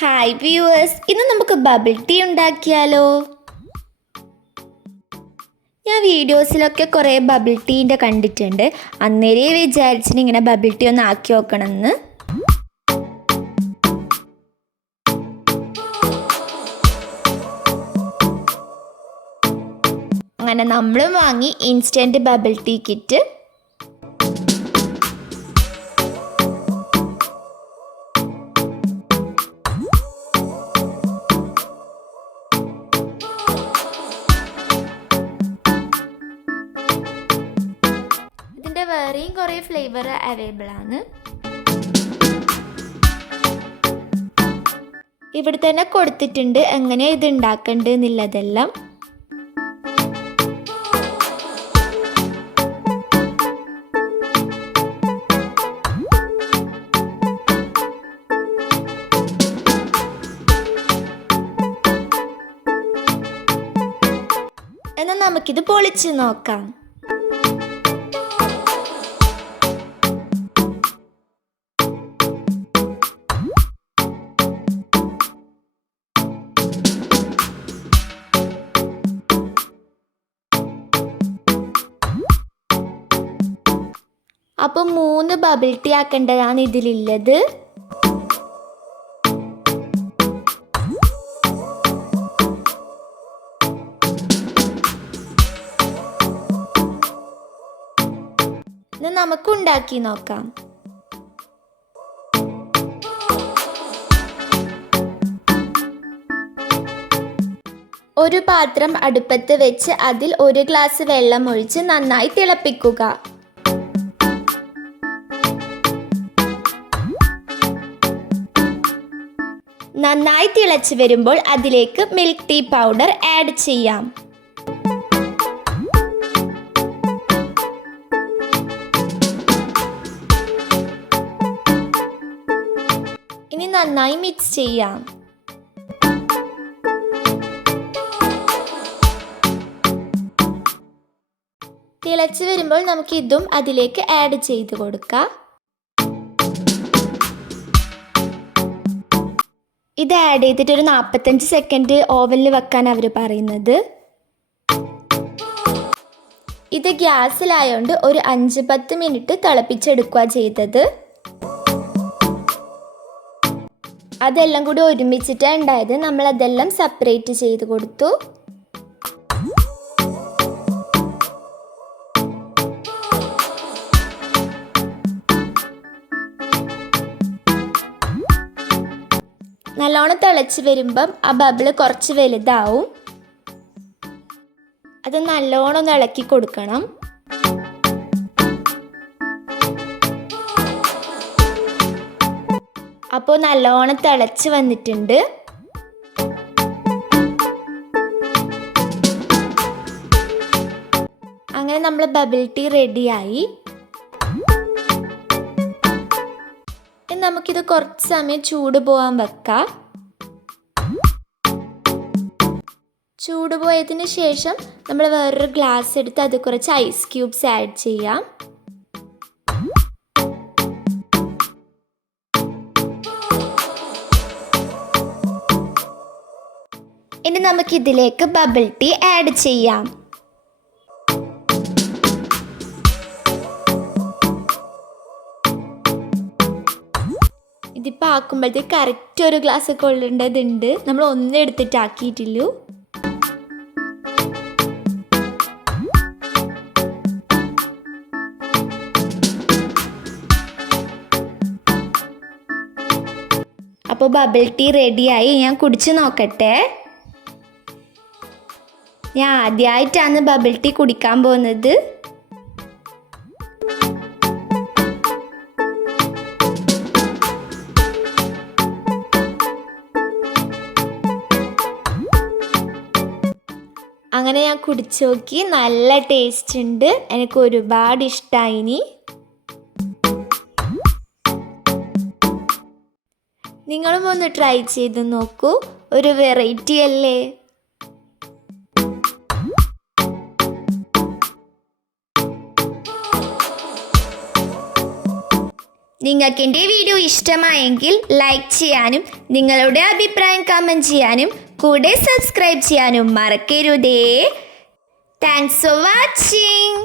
Hi viewers, ഇന്ന് നമുക്ക് bubble tea ഉണ്ടാക്കിയാലോ? ഞാൻ വീഡിയോസിലൊക്കെ കുറേ ബബിൾ ടീൻ്റെ കണ്ടിട്ടുണ്ട്. അന്നേരേ വിചാരിച്ചിട്ട് ഇങ്ങനെ ബബിൾ ടീ ഒന്ന് ആക്കി നോക്കണമെന്ന്. അങ്ങനെ നമ്മൾ വാങ്ങി ഇൻസ്റ്റൻറ്റ് ബബിൾ ടീ കിറ്റ്. ഇതിൻ്റെ വേറെയും കുറേ ഫ്ലേവർ അവൈലബിൾ ആണ്. ഇവിടെ തന്നെ കൊടുത്തിട്ടുണ്ട് എങ്ങനെ ഇത് ഉണ്ടാക്കേണ്ടത് എന്നുള്ളതെല്ലാം. എന്നാൽ നമുക്കിത് പൊളിച്ച് നോക്കാം. അപ്പോൾ 3 ബബിൾ ടീ ആക്കേണ്ടതാണ് ഇതിലുള്ളത്. ഇത് നമുക്ക് ഉണ്ടാക്കി നോക്കാം. ഒരു പാത്രം അടുപ്പത്ത് വെച്ച് അതിൽ 1 ഗ്ലാസ് വെള്ളം ഒഴിച്ച് നന്നായി തിളപ്പിക്കുക. നന്നായി തിളച്ച് വരുമ്പോൾ അതിലേക്ക് മിൽക്ക് ടീ പൗഡർ ആഡ് ചെയ്യാം. ഇനി നന്നായി മിക്സ് ചെയ്യാം. തിളച്ച് വരുമ്പോൾ നമുക്ക് ഇതും അതിലേക്ക് ആഡ് ചെയ്ത് കൊടുക്കാം. ഇത് ആഡ് ചെയ്തിട്ട് ഒരു 45 സെക്കൻഡ് ഓവനിൽ വെക്കാൻ അവർ പറയുന്നത്. ഇത് ഗ്യാസിലായതുകൊണ്ട് ഒരു 5-10 മിനിറ്റ് തിളപ്പിച്ചെടുക്കുക ചെയ്തത്. അതെല്ലാം കൂടി ഒരുമിച്ചിട്ടാണ് ഉണ്ടായത്. നമ്മളതെല്ലാം സെപ്പറേറ്റ് ചെയ്ത് കൊടുത്തു. നല്ലോണം തിളച്ച് വരുമ്പം ആ ബബിള് കുറച്ച് വലുതാവും. അത് നല്ലോണം ഒന്ന് ഇളക്കി കൊടുക്കണം. അപ്പോൾ നല്ലോണം തിളച്ച് വന്നിട്ടുണ്ട്. അങ്ങനെ നമ്മൾ ബബിൾ ടീ റെഡിയായി. നമുക്കിത് കുറച്ച് സമയം ചൂട് പോകാൻ വെക്കാം. ചൂട് പോയതിന് ശേഷം നമ്മൾ വേറൊരു ഗ്ലാസ് എടുത്ത് അത് കുറച്ച് ഐസ് ക്യൂബ്സ് ആഡ് ചെയ്യാം. ഇനി നമുക്കിതിലേക്ക് ബബിൾ ടീ ആഡ് ചെയ്യാം. ഇതിപ്പോൾ ആക്കുമ്പോഴത്തേക്ക് കറക്റ്റ് ഒരു ഗ്ലാസ് കൊള്ളേണ്ടതുണ്ട്. നമ്മൾ ഒന്നും എടുത്തിട്ട് ആക്കിയിട്ടില്ലു. അപ്പോൾ ബബിൾ ടീ റെഡിയായി. ഞാൻ കുടിച്ച് നോക്കട്ടെ. ഞാൻ ആദ്യമായിട്ടാണ് ബബിൾ ടീ കുടിക്കാൻ പോകുന്നത്. അങ്ങനെ ഞാൻ കുടിച്ചു നോക്കി. നല്ല ടേസ്റ്റ് ഉണ്ട്. എനിക്ക് ഒരുപാട് ഇഷ്ടമായി. നിങ്ങളും ഒന്ന് ട്രൈ ചെയ്ത് നോക്കൂ. ഒരു വെറൈറ്റി അല്ലേ? നിങ്ങൾക്ക് എൻ്റെ വീഡിയോ ഇഷ്ടമായെങ്കിൽ ലൈക്ക് ചെയ്യാനും നിങ്ങളുടെ അഭിപ്രായം കമൻറ്റ് ചെയ്യാനും കൂടെ സബ്സ്ക്രൈബ് ചെയ്യാനും മറക്കരുതേ. Thanks for watching.